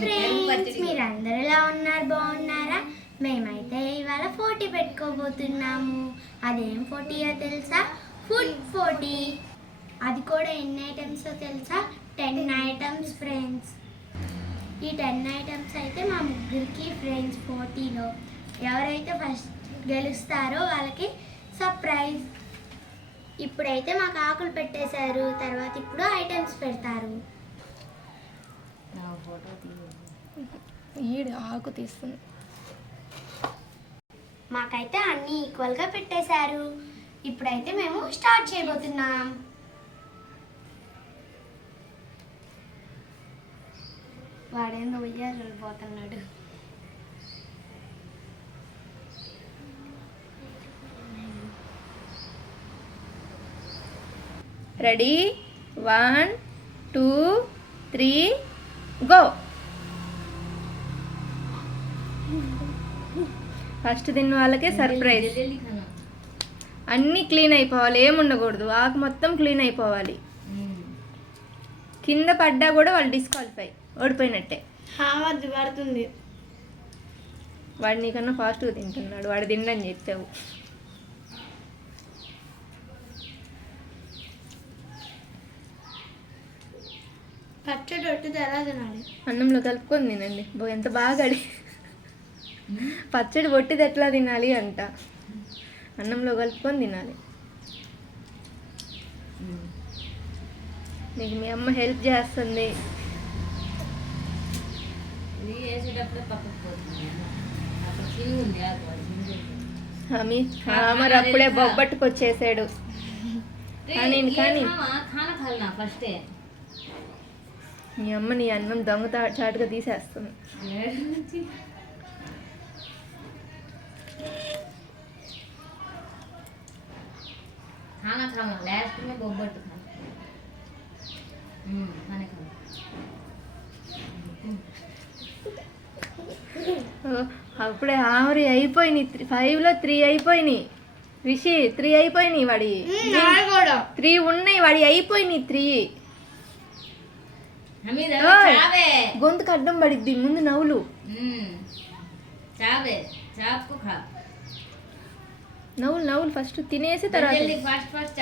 Friends మీరు అందరు ఎలా ఉన్నారు? బాగున్నారా? మేమైతే ఇవాళ పోటీ పెట్టుకోబోతున్నాము. అదేం పోటీయో తెలుసా? ఫుడ్ పోటీ. అది కూడా ఎన్ని ఐటమ్స్ తెలుసా? టెన్ ఐటమ్స్ ఫ్రెండ్స్ ఈ టెన్ ఐటమ్స్ అయితే మా ముగ్గురికి ఫ్రెండ్స్ పోటీలో. ఎవరైతే ఫస్ట్ గెలుస్తారో వాళ్ళకి సర్ప్రైజ్ ఇప్పుడైతే మాకు ఆకులు పెట్టేశారు. తర్వాత ఇప్పుడు ఐటమ్స్ పెడతారు. ఈడు ఆకు తీస్తుంది. మాకైతే అన్ని ఈక్వల్గా పెట్టేశారు. ఇప్పుడైతే మేము స్టార్ట్ చేయబోతున్నాం. వాడేందో ఉయ్యాలు పోతున్నాడు. Ready one two three go first తిన్న వాళ్ళకే సర్ప్రైజ్ అన్నీ క్లీన్ అయిపోవాలి ఏం ఉండకూడదు. ఆకు మొత్తం క్లీన్ అయిపోవాలి. కింద పడ్డా కూడా వాళ్ళు డిస్క్వాలిఫై ఓడిపోయినట్టే. పడుతుంది. వాడు నీకన్నా ఫాస్ట్గా తింటున్నాడు. వాడు తిండని చెప్పావు పచ్చడి ఒట్టు ఎలా తినాలి అన్నంలో కలుపుకొని తినండి. బో ఎంత బాగా అడి పచ్చడి ఒట్టిది ఎట్లా తినాలి అంట. అన్నంలో కలుపుకొని తినాలి. నీకు మీ అమ్మ హెల్ప్ చేస్తుంది. ఆమె ఆమర్ అప్పుడే బొబ్బట్టుకు వచ్చేసాడు కానీ కానీ ఫస్టే మీ అమ్మ నీ అన్నం దొంగ చాటుగా తీసేస్తుంది. అప్పుడే ఆవరి అయిపోయినాయి ఫైవ్లో త్రీ అయిపోయినాయి. రిషి త్రీ అయిపోయినాయి వాడి. త్రీ ఉన్నాయి వాడి అయిపోయినాయి త్రీ. గొంతు కడ్డం పడిద్ది ముందు నవ్వులు. నవ్వులు నవ్వులు ఫస్ట్ తినేసి తర్వాత ఫస్ట్ ఫస్ట్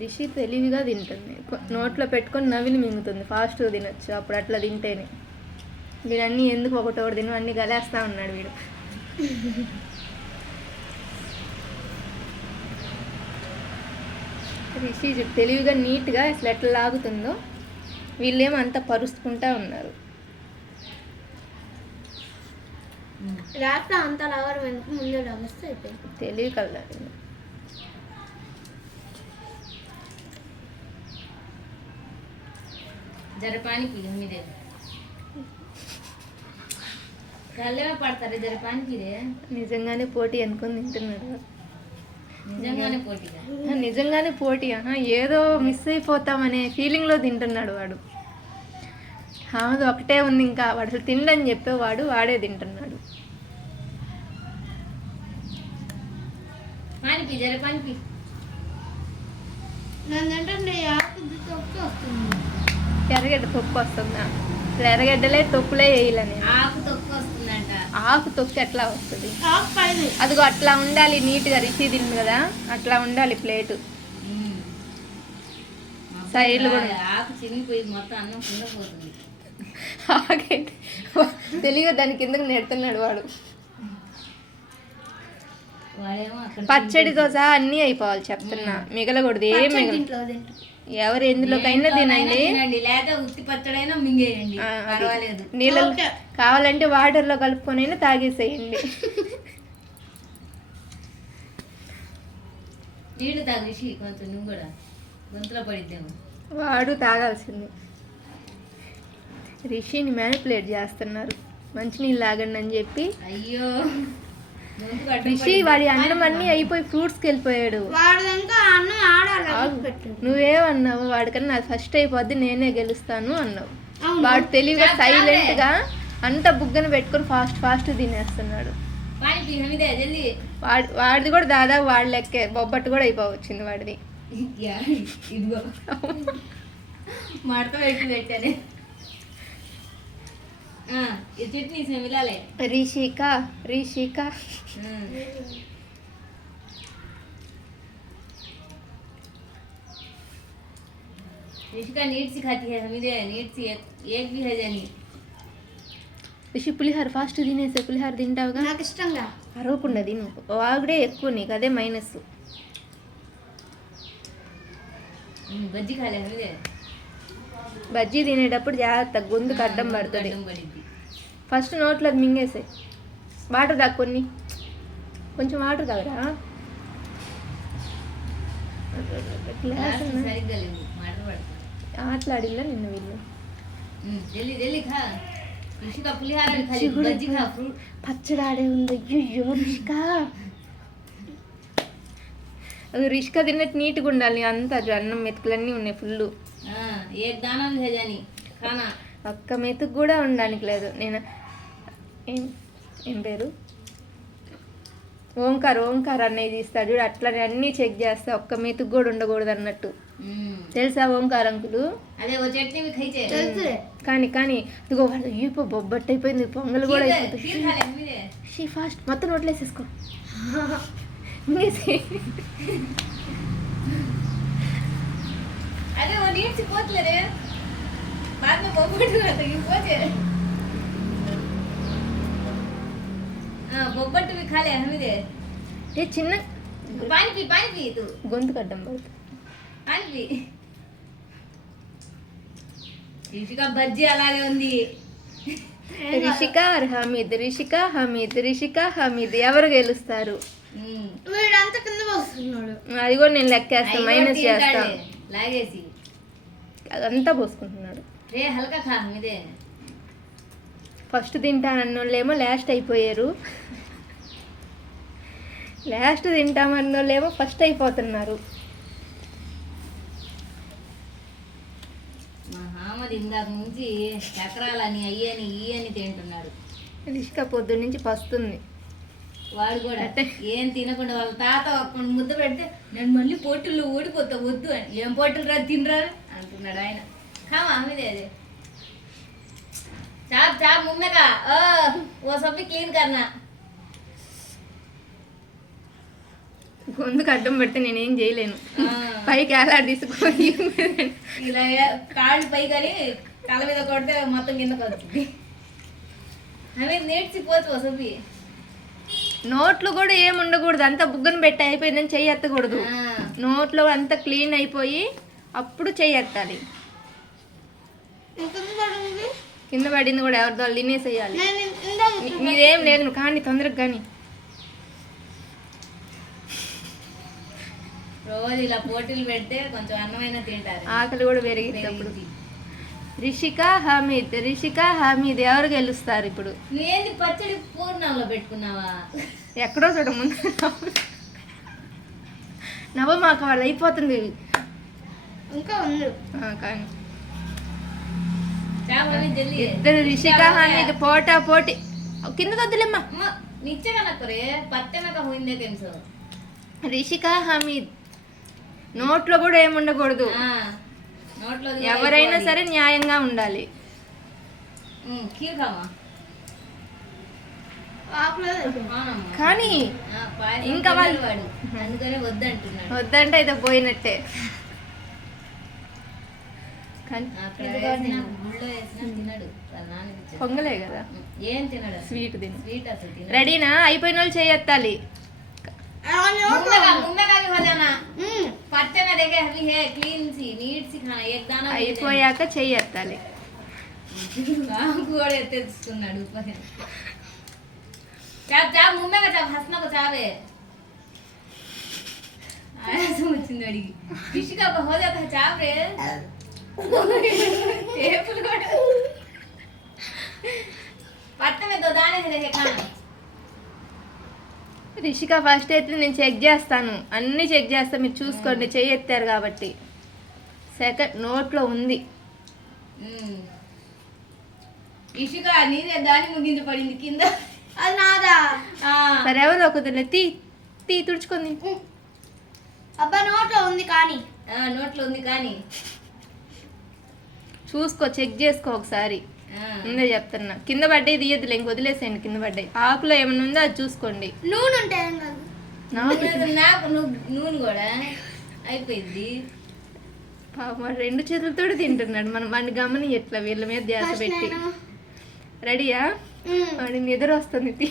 రిషి తెలివిగా తింటుంది. నోట్లో పెట్టుకొని నవ్విని మింగుతుంది. ఫాస్ట్గా తినొచ్చు అప్పుడు అట్లా తింటేనే. వీడన్నీ ఎందుకు ఒకటోడు తిను అన్నీ గలేస్తూ ఉన్నాడు వీడు. రిషి తెలివిగా నీట్గా అసలు ఎట్లా లాగుతుందో వీళ్ళేమో అంత పరుచుకుంటా ఉన్నారు. రాత్రి అంత లాగడం వెనక ముందే లాగేస్తే అయిపోయింది. తెలివి కదా జరపానికి ఇదే కళ్ళేమే పడతారు జరపానికి ఇదే నిజంగానే పోటీ అనుకుని తింటున్నారు. నిజంగానే పోటీ. నిజంగానే పోటీ ఏదో మిస్ అయిపోతామనే ఫీలింగ్లో తింటున్నాడు వాడు. ఆమెది ఒకటే ఉంది ఇంకా వాడు అసలు తినడని చెప్పేవాడు వాడే తింటున్నాడు. ఎర్రగడ్డ తొక్కు వస్తుందా? ఎర్రగడ్డలే తొక్కులే వేయాలని ఆకు తొక్కు వస్తుంది. ఆకు తొక్కు ఎట్లా వస్తుంది. అదిగో అట్లా ఉండాలి నీట్గా రిసీ తింది కదా అట్లా ఉండాలి ప్లేటు. మ్మ్. సైడ్లు కూడా. ఆకు చినిగిపోయి మొత్తం అన్నం కింద పోతుంది. ఆగండి తెలియదు దాని కిందకు నెడుతున్నాడు వాడు. పచ్చడితో సహా అన్నీ అయిపోవాలి చెప్తున్నా. మిగలకూడదు ఏం మిగల ఎవరు ఎందులోకైనా తినండి. తినండి లేదా ఉత్తి పచ్చడైనా మింగేయండి. పర్వాలేదు. నీళ్ళలో ఓకే. కావాలంటే వాటర్లో కలుపుకొని తాగేసేయండి. నీళ్ళు తాగేసి కొంచెం నువ్వు కూడా గొంతులో పడిద్దేమో. వాడు తాగాల్సింది. రిషిని మ్యానిపులేట్ చేస్తున్నారు. మంచినీళ్ళు తాగండి అని చెప్పి. అయ్యో. రిషి. వాడి అన్నం అన్నీ అయిపోయి ఫ్రూట్స్కి వెళ్ళిపోయాడు. నువ్వేమన్నావు? వాడికన్నా నాది ఫస్ట్ అయిపోద్ది నేనే గెలుస్తాను అన్నావు. వాడు తెలివిగా చాలు, సైలెంట్గా అంత బుగ్గన పెట్టుకొని ఫాస్ట్ ఫాస్ట్ తినేస్తున్నాడు. వాడి వాడిది కూడా దాదాపు వాడి లెక్కే. బొబ్బట్టు కూడా అయిపోవచ్చింది వాడిది. ఇదిగో. మడత పెట్టి పెట్టానే. రిషిక రిషిక ऋषिका नीट सिखाती है हमें नीट सी एक, एक भी है जानी రిషి పులిహార ఫాస్ట్ తినేసే పులిహార తింటావుగా నాకు ఇష్టంగా అరవకుండా తిను వాగుడే ఎక్కువ నీకు అదే మైనస్ बज्जी खा ले हमें బజ్జీ తినేటప్పుడు జాగ్రత్త గొంతుకు అడ్డం పడుతుంది అడ్డం పడింది ఫస్ట్ నోట్లో అది మింగేసాయి. వాటర్ తాగు కొన్ని. కొంచెం వాటర్ తాగరా? ఆటలాడిందా నిన్న వీళ్ళు. పచ్చడి ఆడే ఉంది. అయ్యో రిష్క. అది రిష్క తిన్నట్టు నీట్గా ఉండాలి. అంతా అన్నం మెతుకులన్నీ ఉన్నాయి ఫుల్ ఏ అక్క మెతుకు కూడా ఉండడానికి లేదు. నేను ఏం ఏం పేరు? ఓంకార్ ఓంకార్ అన్నయ్య తీస్తాడు చూడు అట్లనే అన్ని చెక్ చేస్తా ఒక్క మెతుకు కూడా ఉండకూడదు అన్నట్టు. తెలుసా ఓంకార్ అంకులు? కానీ కానీ ఇదిగో వాళ్ళు బొబ్బట్ అయిపోయింది పొంగలు కూడా అయిపోతుంది. షీ ఫాస్ట్ మొత్తం నోట్లేసేసుకో. అదే నీడ్చిపోతులేదే బాగా పొంగుడు బొబ్బట్టువి ఖాళీ అహమిదే. ఏ చిన్న పాని పీ గొంతు కట్టం బయట పాని పీ రిషిక అలాగే ఉంది. రిషిక హమీద్ రిషిక హమీద్ రిషిక హమీద్ ఎవరు గెలుస్తారు? వీడంతా అది కూడా నేను లెక్కేస్తాను మైనస్ చేస్తాను లాగేసి. అదంతా పోసుకుంటున్నాడు. రే హల్కా ఖా ఫస్ట్ తింటానన్నోళ్ళేమో లాస్ట్ అయిపోయారు. లాస్ట్ తింటామన్నోళ్ళేమో ఫస్ట్ అయిపోతున్నారు. ఇందాక నుంచి చక్రాలని అయ్యని ఈ అని తింటున్నాడు. రిషిక పొద్దు నుంచి పస్తుంది. వాడు కూడా ఏం తినకుండా వాళ్ళ తాత ఒక్క ముద్ద పెడితే నేను మళ్ళీ పొట్టులు ఊడిపోతా వద్దు అని. ఏం పొట్టులు రా తినరా అంటున్నాడు ఆయన. హామా మీదే అదే చాప్ చాప్ ముమ్మేగా ఓ ఓ సబ్బి క్లీన్ కర్నా గొంతుకు అడ్డం పెడితే నేనేం చేయలేను. పైకి ఏలాడి తీసుకొని ఇలా కాళ్ళు పై కానీ తల మీద కొడితే మొత్తం కిందకు వస్తుంది అవి నేర్చిపోతు వసపి నోట్లో కూడా ఏం ఉండకూడదు. అంతా బుగ్గను పెట్టి అయిపోయిందని చెయ్యి ఎత్తకూడదు. నోట్లో అంతా క్లీన్ అయిపోయి అప్పుడు చెయ్యి ఎత్తాలి. కింద పడింది కూడా ఎవరిదో వాళ్ళు తినేసేయాలి. నేను నీదేం లేదు నువ్వు కానీ తొందరగా కానీ. రోజు ఇలా పోటీలు పెడితే కొంచెం అన్నమైన తింటారు. ఆకలి కూడా పెరిగింది అప్పుడు. రిషిక హమీద్ రిషిక హమీద్ ఎవరు గెలుస్తారు ఇప్పుడు? నువ్వేంది పచ్చడి పూర్ణంలో పెట్టుకున్నావా? ఎక్కడో చూడ ముందు. నవ్వ మాకు వాళ్ళు అయిపోతుంది. ఇంకా ఉంది. ఆ, కానీ. ఇద్దరు రిషిక పోటా పోటీ. కింద వద్దులేమ్మా నిచ్చే కనక్కరే పత్తెనక పోయిందే తెలుసు. రిషిక హమీద్ నోట్లో కూడా ఏమి ఉండకూడదు. ఎవరైనా సరే న్యాయంగా ఉండాలి. కానీ ఇంకా వాళ్ళు- తినడు వాడు. అందుకనే వద్దంటున్నాడు. వద్దంటే అయితే పోయినట్టే. పొంగలే కదా? ఏం తినడు స్వీట్ తిని. స్వీట్ అసలు రెడీనా? అయిపోయిన వాళ్ళు చేయత్తాలి. అయిపోయాక చెయ్యెత్తాలి తెచ్చుకున్నాడు చావే ఫిష్ కాక హోదా చాపే. రిషిక ఫస్ట్ అయితే నేను చెక్ చేస్తాను. అన్నీ చెక్ చేస్తా మీరు చూసుకోండి. చెయ్యి ఎత్తారు కాబట్టి. సెకండ్ నోట్లో ఉంది. ఉమ్. ఇసుక నీదే దాని ముగించి పడింది కింద. అది నాదా? సరే ఎవరో ఒకరు తీ తీ తుడుచుకుంది అబ్బా నోట్లో ఉంది కానీ. నోట్లో ఉంది కానీ. చూసుకో చెక్ చేసుకో ఒకసారి. ముందే చెప్తున్నా. కింద పడ్డాయి తీయద్దులే ఇంక వదిలేసేయండి కింద పడ్డాయి. ఆకులో ఏమైనా ఉందో అది చూసుకోండి. నూనె ఉంటాయి నాకు నూనె కూడా అయిపోయింది. పాపం రెండు చేతులతో తింటున్నాడు. మనం వాడిని గమని ఎట్లా వీళ్ళ మీద ధ్యాస పెట్టి. రెడీయా. వాడి నిద్ర వస్తుంది తి-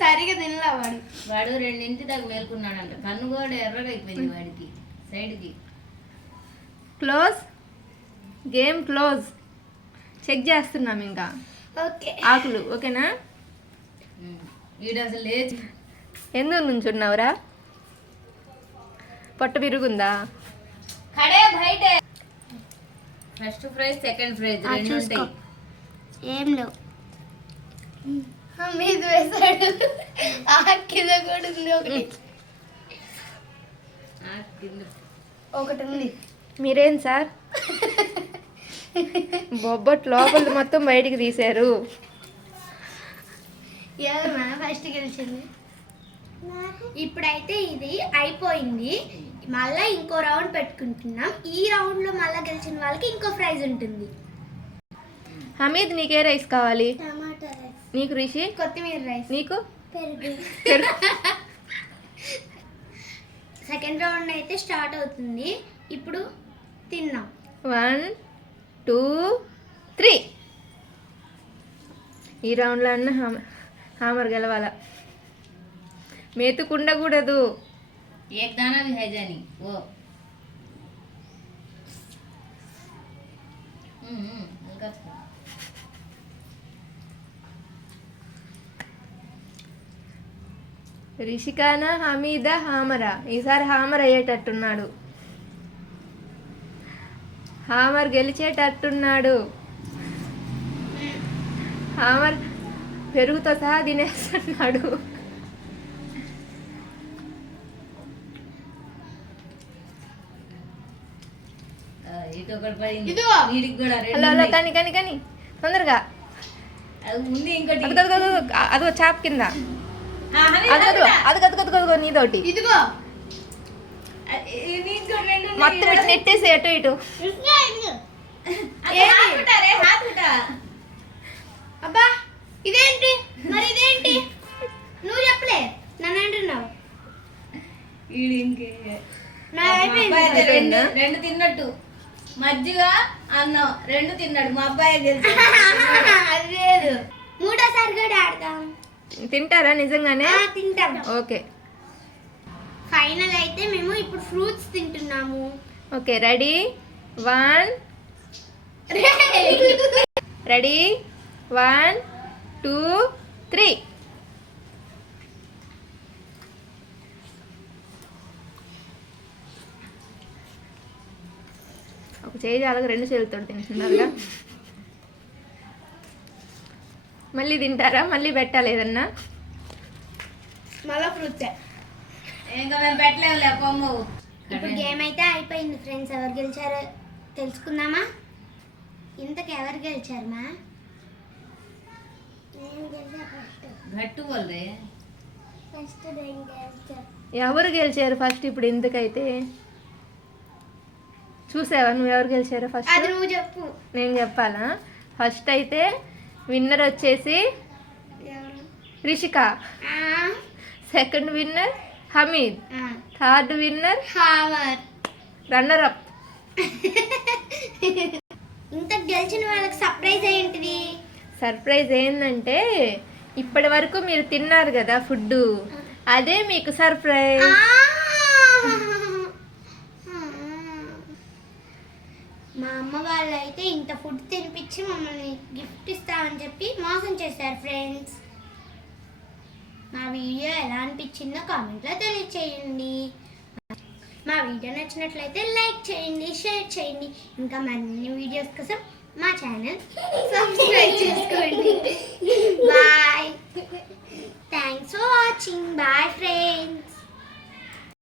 సరిగా తినలా వాడు. వాడు రెండింటి దాకా మేల్కున్నాడంట. కన్ను కూడా ఎర్రగా అయిపోయింది వాడికి సైడ్కి. క్లోజ్? గేమ్ క్లోజ్ చెక్ చేస్తున్నాం ఇంకా. ఓకే. ఆకులు ఓకేనా? ఎందుకు నుంచున్నావురా? పొట్ట విరుగుందా? కడే బయటే. ఫస్ట్ ప్రైజ్ సెకండ్ ప్రైజ్ రెండు. ఉంటాయి. ఏం లేవు. మీద వేసాడు. ఆ కింద కూడా ఉంది ఒకటి. ఒకటి ఉంది. మీరేం సార్? బొబ్బట్ లోపల మొత్తం బయటికి తీశారు. ఫస్ట్ గెలిచింది? ఇప్పుడైతే ఇది అయిపోయింది. మళ్ళీ ఇంకో రౌండ్ పెట్టుకుంటున్నాం. ఈ రౌండ్లో మళ్ళీ గెలిచిన వాళ్ళకి ఇంకో ప్రైజ్ ఉంటుంది. హమీద్ నీకే రైస్ కావాలి. టమాటా రైస్ నీకు రిషి? కొత్తిమీర రైస్ నీకు? పెరుగు. సెకండ్ రౌండ్ అయితే స్టార్ట్ అవుతుంది. ఇప్పుడు తిన్నాం. One two three. ఈ రౌండ్లో అన్న హామ హామర్ గెలవాల? మేతుకుండకూడదు. రిషికానా హమీదా హామరా? ఈసారి హామర్ అయ్యేటట్టున్నాడు. హామర్ గెలిచేటట్టున్నాడు. హామర్ పెరుగుతో సహా తినేస్తున్నాడు. హలో హలో ఉన్నాయి. కానీ కానీ కానీ తొందరగా. అది ఉంది ఇంకోటి. అదిగో చాప్ కింద. అదిగో అదిగో అదిగో. ఇదిగో ఆ, ఈ నీకు కూడా రెండు ఉన్నాయి. మొత్తం ఇటు నెట్టేసి అటు ఇటు. అబ్బా ఇదేంటి? మరి ఇదేంటి? నువ్వు చెప్పలే నన్ను అంటున్నావు. రెండు తిన్నట్టు. మజ్జిగ అన్నం రెండు తిన్నాడు. మా అబ్బాయి లేదు. మూడోసారి కూడా ఆడదాం తింటారా నిజంగానే? ఆ, తింటాం. ఓకే. ఫైనల్ అయితే మేము ఇప్పుడు ఫ్రూట్స్ తింటున్నాము. Okay ready? One ready? One two three. ఒక చేయి చాలక రెండు చేతులతో తింటున్నారుగా. మళ్ళీ తింటారా? మళ్ళీ పెట్టాలి ఏదన్నా? మళ్ళా ఫ్రూట్స్. ఇంకా మేము పెట్టలేములే కొమ్ము ఇప్పుడు గేమ్ అయితే అయిపోయింది ఫ్రెండ్స్ ఎవరు గెలిచారో తెలుసుకుందామా? ఇంతకు ఎవరు గెలిచారు మా? గట్టు ఫస్ట్ ఎవరు గెలిచారు ఫస్ట్ ఇప్పుడు ఎందుకైతే చూసావా నువ్వు ఎవరు గెలిచారో అది ఫస్ట్ నువ్వు చెప్పు. నేను చెప్పాలా? ఫస్ట్ అయితే విన్నర్ వచ్చేసి ఎవరు? Rishika. Second winner Hameed. Third winner hammer runner up ఇంత గెలిచిన వాళ్ళకి సర్ప్రైజ్ ఏంటిది? సర్ప్రైజ్ ఏంటంటే ఇప్పటి వరకు మీరు తిన్నారు కదా ఫుడ్ అదే మీకు సర్ప్రైజ్! మా అమ్మ వాళ్ళు అయితే ఇంత ఫుడ్ తినిపించి మమ్మల్ని గిఫ్ట్ ఇస్తామని చెప్పి మోసం చేశారు ఫ్రెండ్స్ మా వీడియో ఎలా అనిపించిందో కామెంట్లో తెలియచేయండి. మా వీడియో నచ్చినట్లయితే లైక్ చేయండి షేర్ చేయండి. ఇంకా మరిన్ని వీడియోస్ కోసం మా ఛానల్ సబ్స్క్రైబ్ చేసుకోండి. Bye thanks for watching bye friends